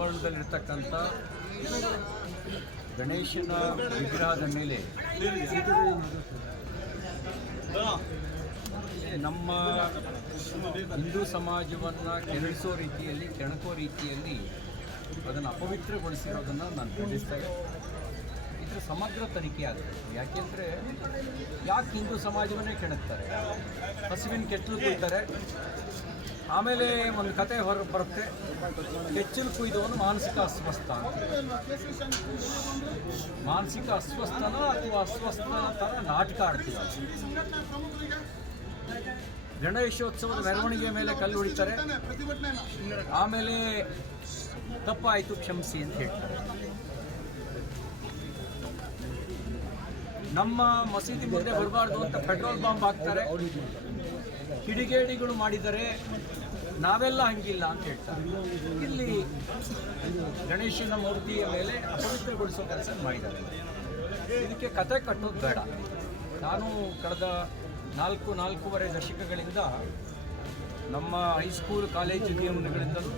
ಆವರಣದಲ್ಲಿರ್ತಕ್ಕಂಥ ಗಣೇಶನ ವಿಗ್ರಹದ ಮೇಲೆ ನಮ್ಮ ಹಿಂದೂ ಸಮಾಜವನ್ನು ಕೆರಳಿಸೋ ರೀತಿಯಲ್ಲಿ, ಕೆಣಕೋ ರೀತಿಯಲ್ಲಿ ಅದನ್ನು ಅಪವಿತ್ರಗೊಳಿಸಿರೋದನ್ನು ನಾನು ಖಂಡಿಸ್ತಾ ಇದರ ಸಮಗ್ರ ತನಿಖೆ ಆಗಬೇಕು ಯಾಕೆಂದರೆ ಯಾಕೆ ಹಿಂದೂ ಸಮಾಜವನ್ನೇ ಕೆಣಕ್ತಾರೆ? ಹಸುವಿನ ಕೆಟ್ಟಲು ಕೊಯ್ತಾರೆ. ಆಮೇಲೆ ಒಂದು ಕತೆ ಹೊರ ಬರುತ್ತೆ. ಹೆಚ್ಚಿನ ಕುಯ್ದವನು ಮಾನಸಿಕ ಅಸ್ವಸ್ಥ ಮಾನಸಿಕ ಅಸ್ವಸ್ಥನ ಅಥವಾ ಅಸ್ವಸ್ಥ ಥರ ನಾಟಕ ಆಡ್ತೀವಿ. ಗಣೇಶೋತ್ಸವದ ಮೆರವಣಿಗೆ ಮೇಲೆ ಕಲ್ಲು ಹೊಡಿತಾರೆ. ಆಮೇಲೆ ತಪ್ಪಾಯಿತು ಕ್ಷಮಿಸಿ ಅಂತ ಹೇಳ್ತಾರೆ. ನಮ್ಮ ಮಸೀದಿ ಮುಂದೆ ಬರಬಾರ್ದು ಅಂತ ಪೆಟ್ರೋಲ್ ಬಾಂಬ್ ಹಾಕ್ತಾರೆ. ಕಿಡಿಗೇಡಿಗಳು ಮಾಡಿದರೆ ನಾವೆಲ್ಲ ಹಂಗಿಲ್ಲ ಅಂತ ಹೇಳ್ತಾರೆ. ಇಲ್ಲಿ ಗಣೇಶನ ಮೂರ್ತಿಯ ಮೇಲೆ ಅಪವಿತ್ರಗೊಳಿಸೋ ಕೆಲಸ ಮಾಡಿದ್ದಾರೆ. ಇದಕ್ಕೆ ಕತೆ ಕಟ್ಟೋದು ಬೇಡ. ನಾನು ಕಳೆದ ನಾಲ್ಕು ನಾಲ್ಕೂವರೆ ದಶಕಗಳಿಂದ ನಮ್ಮ ಹೈಸ್ಕೂಲ್, ಕಾಲೇಜು ಜೀವನಗಳಿಂದಲೂ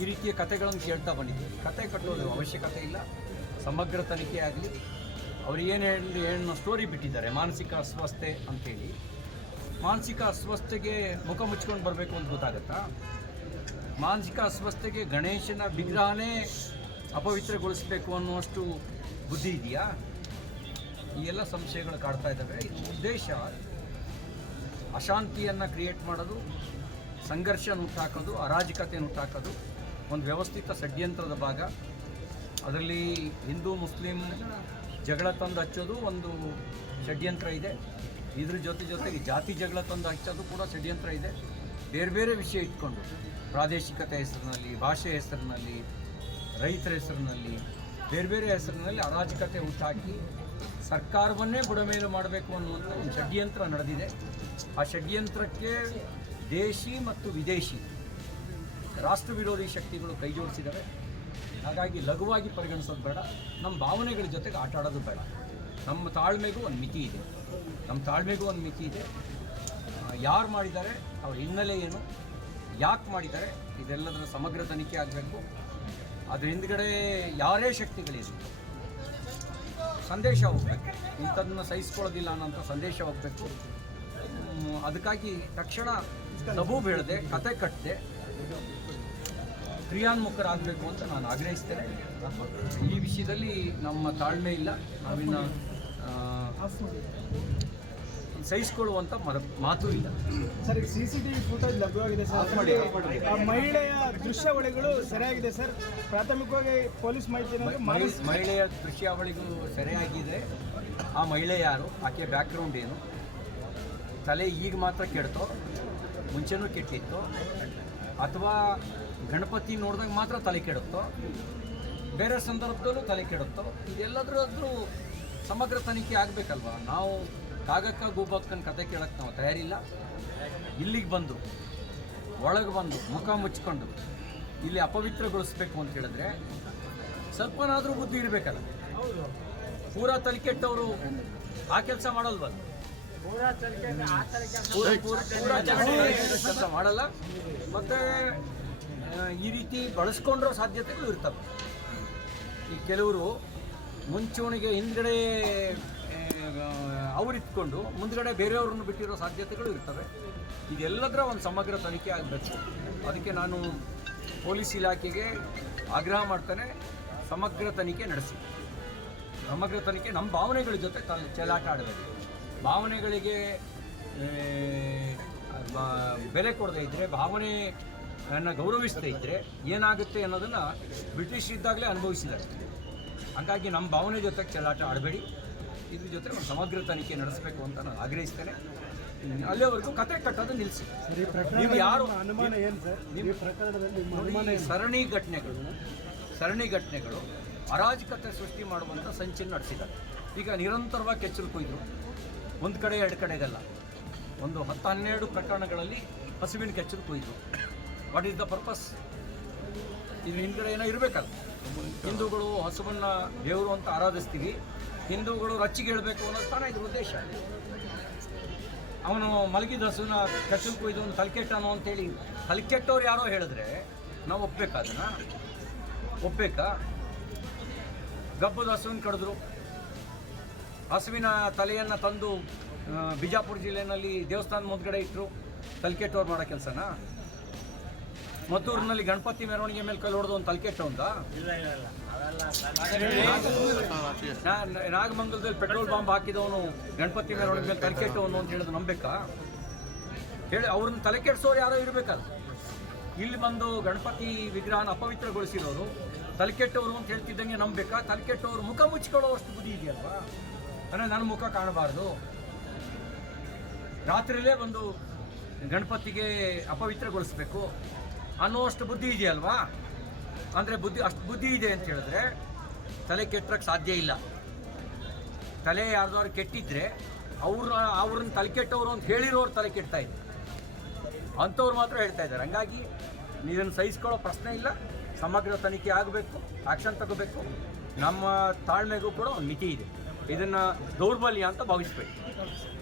ಈ ರೀತಿಯ ಕತೆಗಳನ್ನು ಕೇಳ್ತಾ ಬಂದಿದ್ದೀವಿ ಕತೆ ಕಟ್ಟೋದು ಅವಶ್ಯಕತೆ ಇಲ್ಲ. ಸಮಗ್ರ ತನಿಖೆ ಆಗಲಿ. ಅವ್ರು ಏನು ಹೇಳಿ ಸ್ಟೋರಿ ಬಿಟ್ಟಿದ್ದಾರೆ? ಮಾನಸಿಕ ಅಸ್ವಸ್ಥೆ ಅಂತೇಳಿ. ಮಾನಸಿಕ ಅಸ್ವಸ್ಥೆಗೆ ಮುಖ ಮುಚ್ಕೊಂಡು ಬರಬೇಕು ಅಂತ ಗೊತ್ತಾಗುತ್ತಾ? ಮಾನಸಿಕ ಅಸ್ವಸ್ಥೆಗೆ ಗಣೇಶನ ವಿಗ್ರಹನೇ ಅಪವಿತ್ರಗೊಳಿಸಬೇಕು ಅನ್ನುವಷ್ಟು ಬುದ್ಧಿ ಇದೆಯಾ? ಈ ಎಲ್ಲ ಸಂಶಯಗಳು ಕಾಡ್ತಾ ಇದ್ದಾವೆ. ಇದು ಉದ್ದೇಶ ಅಶಾಂತಿಯನ್ನು ಕ್ರಿಯೇಟ್ ಮಾಡೋದು ಸಂಘರ್ಷ ಹುಟ್ಟಾಕೋದು, ಅರಾಜಕತೆಯನ್ನು ಹುಟ್ಟಾಕೋದು, ಒಂದು ವ್ಯವಸ್ಥಿತ ಷಡ್ಯಂತ್ರದ ಭಾಗ. ಅದರಲ್ಲಿ ಹಿಂದೂ, ಮುಸ್ಲಿಂ ಜಗಳ ತಂದು ಹಚ್ಚೋದು ಒಂದು ಷಡ್ಯಂತ್ರ ಇದೆ. ಇದ್ರ ಜೊತೆ ಜೊತೆಗೆ ಜಾತಿ ಜಗಳ ತಂದು ಹಚ್ಚೋದು ಕೂಡ ಷಡ್ಯಂತ್ರ ಇದೆ. ಬೇರೆ ಬೇರೆ ವಿಷಯ ಇಟ್ಕೊಂಡು ಪ್ರಾದೇಶಿಕತೆ ಹೆಸರಿನಲ್ಲಿ, ಭಾಷೆ ಹೆಸರಿನಲ್ಲಿ, ರೈತರ ಹೆಸರಿನಲ್ಲಿ, ಬೇರೆ ಬೇರೆ ಹೆಸರಿನಲ್ಲಿ ಅರಾಜಕತೆ ಹುಟ್ಟಾಕಿ ಸರ್ಕಾರವನ್ನೇ ಬುಡಮೇಲು ಮಾಡಬೇಕು ಅನ್ನುವಂಥ ಒಂದು ಷಡ್ಯಂತ್ರ ನಡೆದಿದೆ. ಆ ಷಡ್ಯಂತ್ರಕ್ಕೆ ದೇಶಿ ಮತ್ತು ವಿದೇಶಿ ರಾಷ್ಟ್ರ ವಿರೋಧಿ ಶಕ್ತಿಗಳು ಕೈ ಜೋಡಿಸಿದ್ದಾರೆ ಹಾಗಾಗಿ ಲಘುವಾಗಿ ಪರಿಗಣಿಸೋದು ಬೇಡ. ನಮ್ಮ ಭಾವನೆಗಳ ಜೊತೆಗೆ ಆಟ ಆಡೋದು ಬೇಡ. ನಮ್ಮ ತಾಳ್ಮೆಗೂ ಒಂದು ಮಿತಿ ಇದೆ. ನಮ್ಮ ತಾಳ್ಮೆಗೂ ಒಂದು ಮಿತಿ ಇದೆ. ಯಾರು ಮಾಡಿದ್ದಾರೆ, ಅವ್ರ ಹಿನ್ನೆಲೆ ಏನು, ಯಾಕೆ ಮಾಡಿದ್ದಾರೆ, ಇದೆಲ್ಲದರ ಸಮಗ್ರ ತನಿಖೆ ಆಗಬೇಕು. ಅದ್ರ ಹಿಂದ್ಗಡೆ ಯಾರೇ ಶಕ್ತಿಗಳಿರಲಿ ಸಂದೇಶ ಹೋಗ್ಬೇಕು. ಇಂಥದನ್ನ ಸಹಿಸ್ಕೊಳ್ಳೋದಿಲ್ಲ ಅನ್ನೋಂಥ ಸಂದೇಶ ಹೋಗಬೇಕು. ಅದಕ್ಕಾಗಿ ತಕ್ಷಣ ನಬು ಬೀಳದೆ, ಕತೆ ಕಟ್ಟದೆ ಕ್ರಿಯಾನ್ಮುಖರಾಗಬೇಕು ಅಂತ ನಾನು ಆಗ್ರಹಿಸ್ತೇನೆ. ಈ ವಿಷಯದಲ್ಲಿ ನಮ್ಮ ತಾಳ್ಮೆ ಇಲ್ಲ. ನಾವಿನ್ನ ಸಹಿಸಿಕೊಳ್ಳುವಂಥ ಮರ ಮಾತು ಇಲ್ಲ. ಸರ್ ಈಗ ಸಿ ಸಿ ಟಿವಿ ಫುಟೇಜ್ ಲಭ್ಯವಾಗಿದೆ ಸರ್ ಆ ಮಹಿಳೆಯ ದೃಶ್ಯಾವಳಿಗಳು ಸರಿಯಾಗಿದೆ ಸರ್. ಪ್ರಾಥಮಿಕವಾಗಿ ಪೊಲೀಸ್ ಮಾಹಿತಿ ಮಹಿಳೆಯ ದೃಶ್ಯಾವಳಿಗಳು ಸರಿಯಾಗಿದೆ. ಆ ಮಹಿಳೆ ಯಾರು? ಆಕೆ ಬ್ಯಾಕ್ಗ್ರೌಂಡ್ ಏನು? ತಲೆ ಈಗ ಮಾತ್ರ ಕೆಡ್ತೋ? ಮುಂಚೆನೂ ಕೆಟ್ಟಿತ್ತು? ಅಥವಾ ಗಣಪತಿ ನೋಡಿದಾಗ ಮಾತ್ರ ತಲೆ ಕೆಡುತ್ತೋ ಬೇರೆ ಸಂದರ್ಭದಲ್ಲೂ ತಲೆ ಕೆಡುತ್ತೋ ಇದೆಲ್ಲದ್ರದ್ದು ಸಮಗ್ರ ತನಿಖೆ ಆಗಬೇಕಲ್ವ ನಾವು ಕಾಗಕ್ಕ ಗೂಬಕ್ಕನ ಕತೆ ಕೇಳಕ್ಕೆ ನಾವು ತಯಾರಿಲ್ಲ ಇಲ್ಲಿಗೆ ಬಂದು ಒಳಗೆ ಬಂದು ಮುಖ ಮುಚ್ಕೊಂಡು ಇಲ್ಲಿ ಅಪವಿತ್ರಗೊಳಿಸ್ಬೇಕು ಅಂತ ಹೇಳಿದ್ರೆ ಸ್ವಲ್ಪನಾದರೂ ಬುದ್ಧಿ ಇರಬೇಕಲ್ಲ ಪೂರಾ ತಲೆ ಕೆಟ್ಟವರು ಆ ಕೆಲಸ ಮಾಡಲ್ವಲ್ಲ ಪೂರಾ ಕೆಲಸ ಮಾಡಲ್ಲ ಮತ್ತೆ ಈ ರೀತಿ ಬಳಸ್ಕೊಂಡಿರೋ ಸಾಧ್ಯತೆಗಳು ಇರ್ತವೆ. ಈ ಕೆಲವರು ಮುಂಚೂಣಿಗೆ ಹಿಂದ್ಗಡೆ ಅವರಿಟ್ಕೊಂಡು ಮುಂದ್ಗಡೆ ಬೇರೆಯವ್ರನ್ನ ಬಿಟ್ಟಿರೋ ಸಾಧ್ಯತೆಗಳು ಇರ್ತವೆ. ಇದೆಲ್ಲದರ ಒಂದು ಸಮಗ್ರ ತನಿಖೆ ಆಗಬೇಕು. ಅದಕ್ಕೆ ನಾನು ಪೊಲೀಸ್ ಇಲಾಖೆಗೆ ಆಗ್ರಹ ಮಾಡ್ತಾನೆ. ಸಮಗ್ರ ತನಿಖೆ ನಡೆಸಿ. ಸಮಗ್ರ ತನಿಖೆ ನಮ್ಮ ಭಾವನೆಗಳ ಜೊತೆ ತ ಚೆಲ್ಲಾಟ ಆಡಬೇಕು. ಭಾವನೆಗಳಿಗೆ ಬೆಲೆ ಕೊಡದೇ ಇದ್ದರೆ ಭಾವನೆಯನ್ನು ಗೌರವಿಸದೇ ಇದ್ದರೆ ಏನಾಗುತ್ತೆ ಅನ್ನೋದನ್ನು ಬ್ರಿಟಿಷ್ ಇದ್ದಾಗಲೇ ಅನುಭವಿಸಿದ್ದಾರೆ. ಹಾಗಾಗಿ ನಮ್ಮ ಭಾವನೆ ಜೊತೆ ಚೆಲ್ಲಾಟ ಆಡಬೇಡಿ. ಇದ್ರ ಜೊತೆ ಒಂದು ಸಮಗ್ರ ತನಿಖೆ ನಡೆಸಬೇಕು ಅಂತ ನಾನು ಆಗ್ರಹಿಸ್ತೇನೆ. ಅಲ್ಲಿಯವರೆಗೂ ಅಲ್ಲಿವರೆಗೂ ಕತೆ ಕಟ್ಟೋದು ನಿಲ್ಲಿಸಿ. ನೀವು ಯಾರು ಅನುಮಾನ ಏನು ಸರ್? ನಿಮ್ಮ ಪ್ರಕರಣದಲ್ಲಿ ಸರಣಿ ಘಟನೆಗಳು ಸರಣಿ ಘಟನೆಗಳು ಅರಾಜಕತೆ ಸೃಷ್ಟಿ ಮಾಡುವಂಥ ಸಂಚಿನ ನಡೆಸಿದ್ದಾರೆ. ಈಗ ನಿರಂತರವಾಗಿ ಕೆಚ್ಚಲು ಕೊಯ್ದರು. ಒಂದು ಕಡೆ ಎರಡು ಕಡೆಗಲ್ಲ. ಒಂದು ಹತ್ತು ಹನ್ನೆರಡು ಪ್ರಕರಣಗಳಲ್ಲಿ ಹಸುವಿನ ಕೆಚ್ಚಲು ಕೊಯ್ದರು. ವಾಟ್ ಈಸ್ ದ ಪರ್ಪಸ್ ಇದು ಹಿಂದ್ಗಡೆ ಏನೋ ಇರಬೇಕಲ್ಲ. ಹಿಂದೂಗಳು ಹಸುವನ್ನ ದೇವರು ಅಂತ ಆರಾಧಿಸ್ತೀವಿ. ಹಿಂದೂಗಳು ರಚ್ಚಿಗೆ ಹೇಳಬೇಕು ಅನ್ನೋದು ತಾನೇ ಇದ್ರ ಉದ್ದೇಶ. ಅವನು ಮಲಗಿದ ಹಸುವಿನ ಕಚ್ಚಲು ಕೊಯ್ದು ಒಂದು ತಲೆಕೆಟ್ಟನು ಅಂತೇಳಿ ತಲೆಕೆಟ್ಟವ್ರು ಯಾರೋ ಹೇಳಿದ್ರೆ ನಾವು ಒಪ್ಬೇಕಾ ಅದನ್ನ? ಒಪ್ಬೇಕಾ? ಗಬ್ಬದ ಹಸುವಿನ ಕಡಿದ್ರು. ಹಸುವಿನ ತಲೆಯನ್ನು ತಂದು ಬಿಜಾಪುರ ಜಿಲ್ಲೆಯಲ್ಲಿ ದೇವಸ್ಥಾನದ ಮುಂದ್ಗಡೆ ಇಟ್ಟರು ತಲೆಕೆಟ್ಟವ್ರು ಮಾಡೋ ಕೆಲಸನ? ಮದ್ದೂರಿನಲ್ಲಿ ಗಣಪತಿ ಮೆರವಣಿಗೆ ಮೇಲೆ ಕೈ ಹೊಡೆದು ಒಂದು ತಲೆಕೆಟ್ಟವಂದ ನಾಗಮಂಗಲದಲ್ಲಿ ಪೆಟ್ರೋಲ್ ಬಾಂಬ್ ಹಾಕಿದವನು ಗಣಪತಿ ಮೆರವಣಿಗೆ ಮೇಲೆ ತಲಕೆಟ್ಟವನು ಅಂತ ಹೇಳಿದ್ರು ನಂಬೇಕಾ? ಹೇಳಿ, ಅವ್ರನ್ನ ತಲೆ ಕೆಡ್ಸೋರು ಯಾರೋ ಇರಬೇಕಲ್ಲ. ಇಲ್ಲಿ ಬಂದು ಗಣಪತಿ ವಿಗ್ರಹನ ಅಪವಿತ್ರಗೊಳಿಸಿರೋರು ತಲೆಕೆಟ್ಟವರು ಅಂತ ಹೇಳ್ತಿದ್ದಂಗೆ ನಂಬೇಕಾ? ತಲೆಕೆಟ್ಟವರು ಮುಖ ಮುಚ್ಕೊಳ್ಳೋವಷ್ಟು ಬುದ್ಧಿ ಇದೆಯಲ್ವಾ? ಅಂದರೆ ನನ್ನ ಮುಖ ಕಾಣಬಾರ್ದು. ರಾತ್ರಿಲೇ ಬಂದು ಗಣಪತಿಗೆ ಅಪವಿತ್ರಗೊಳಿಸ್ಬೇಕು. ಅನ್ನೋಷ್ಟು ಬುದ್ಧಿ ಇದೆಯಲ್ವಾ? ಅಂದರೆ ಬುದ್ಧಿ ಅಷ್ಟು ಬುದ್ಧಿ ಇದೆ ಅಂತ ಹೇಳಿದ್ರೆ ತಲೆ ಕೆಟ್ಟಕ್ಕೆ ಸಾಧ್ಯ ಇಲ್ಲ. ತಲೆ ಯಾರ್ದಾದ್ರು ಕೆಟ್ಟಿದ್ರೆ ಅವ್ರ ಅವ್ರನ್ನ ತಲೆ ಕೆಟ್ಟವರು ಅಂತ ಹೇಳಿರೋರು ತಲೆ ಕೆಡ್ತಾ ಇದೆ. ಅಂಥವ್ರು ಮಾತ್ರ ಹೇಳ್ತಾ ಇದ್ದಾರೆ. ಹಂಗಾಗಿ ಇದನ್ನು ಸಹಿಸ್ಕೊಳ್ಳೋ ಪ್ರಶ್ನೆ ಇಲ್ಲ. ಸಮಗ್ರ ತನಿಖೆ ಆಗಬೇಕು, ಆಕ್ಷನ್ ತಗೋಬೇಕು. ನಮ್ಮ ತಾಳ್ಮೆಗೂ ಕೂಡ ಒಂದು ಮಿತಿ ಇದೆ. ಇದನ್ನು ದೌರ್ಬಲ್ಯ ಅಂತ ಭಾವಿಸ್ಬೇಕು.